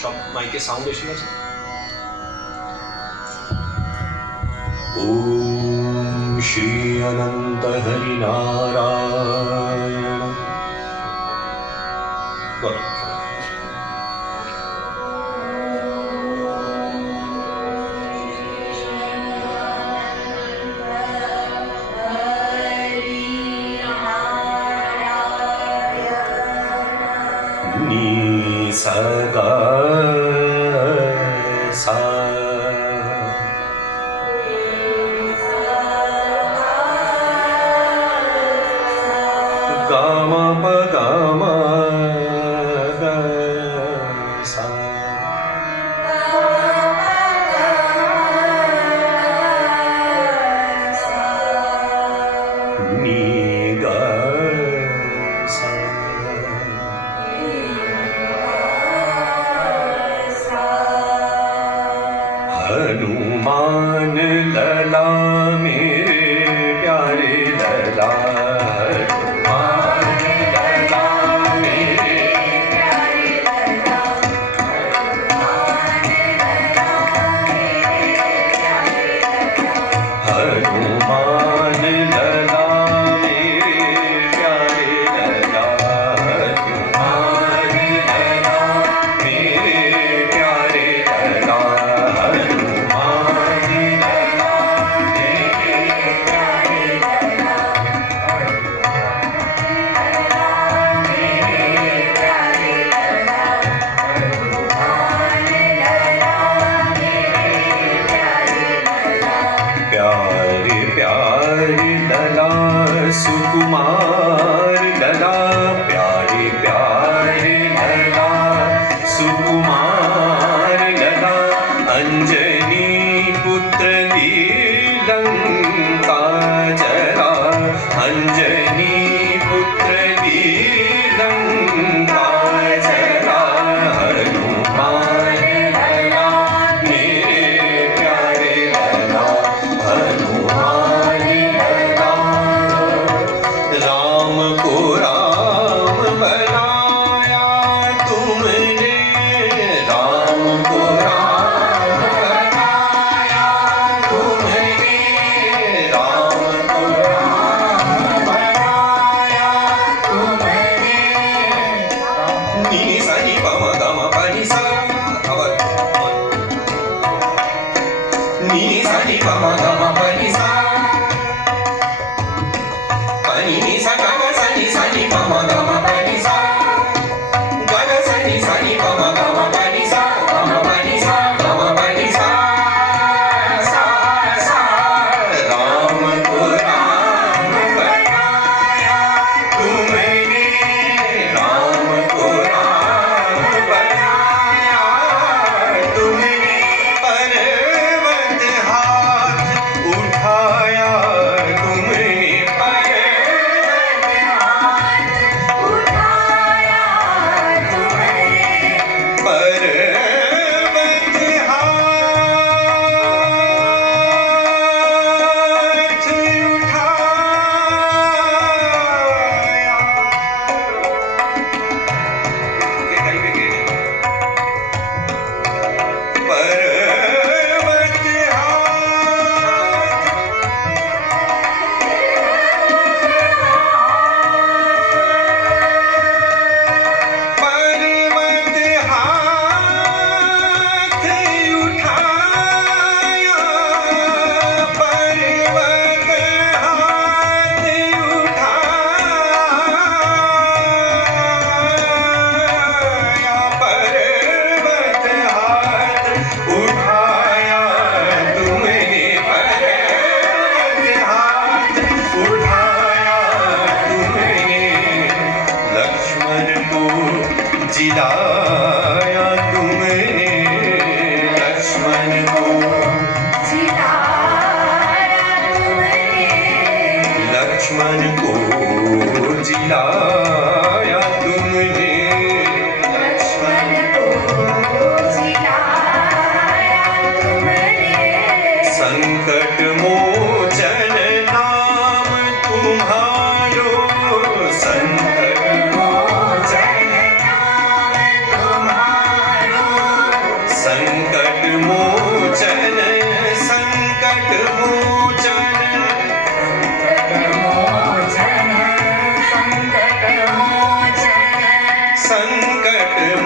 সব মাইকে সাউন্ড এসে গেছে। ওম শ্রী অনন্ত হরি নারায়ণ। বলো सगा सा गामा प गामा ग सा नी ग सा हनुमान लला मेरे प्यारे लला, हनुमान लला मेरे प्यारे लला, हनुमान लला मेरे प्यारे लला, हनुमान लला मेरे प्यारे लला, सुकुमार लला, प्यारे प्यारे लला, सुकुमार लला, अंजनी पुत्र लंका जला, अंजनी पुत्र लंका जला, हनुमान लला मेरे प्यारे लला, हनुमान लला। राम को राम बनाया तुमने, राम को राम बनाया तुमने, राम को राम बनाया तुमने। नी सा नी प म ग म प नि सा, नी सा नी प म ग म प नि सा, प नि नि सा ग ग सा नि प म ग म प नि सा, ग ग सा नि प म ग म प नि सा, ग म प नि सा, ग म प नि सा, सा सा। राम को राम बनाया तुमने, राम को राम बनाया तुमने, पर्वत हाथ उठाया तुमने, पर्वत हाथ उठाया तुमने, पर्वत हाथ उठाया। कहीं पे गए पर्वत हाथ, पर्वत हाथ उठाया, पर्वत हाथ उठाया, पर्वत हाथ उठाया तुमने, पर्वत हाथ उठाया तुमने, लक्ष्मण को जिलाया तुमने, लक्ष्मण को जिलाया तुमने, लक्ष्मण को जिलाया तुमने, लक्ष्मण को जिलाया तुमने, संकट मोचन नाम तुम्हारो, संकट मोचन नाम तुम्हारो, संकट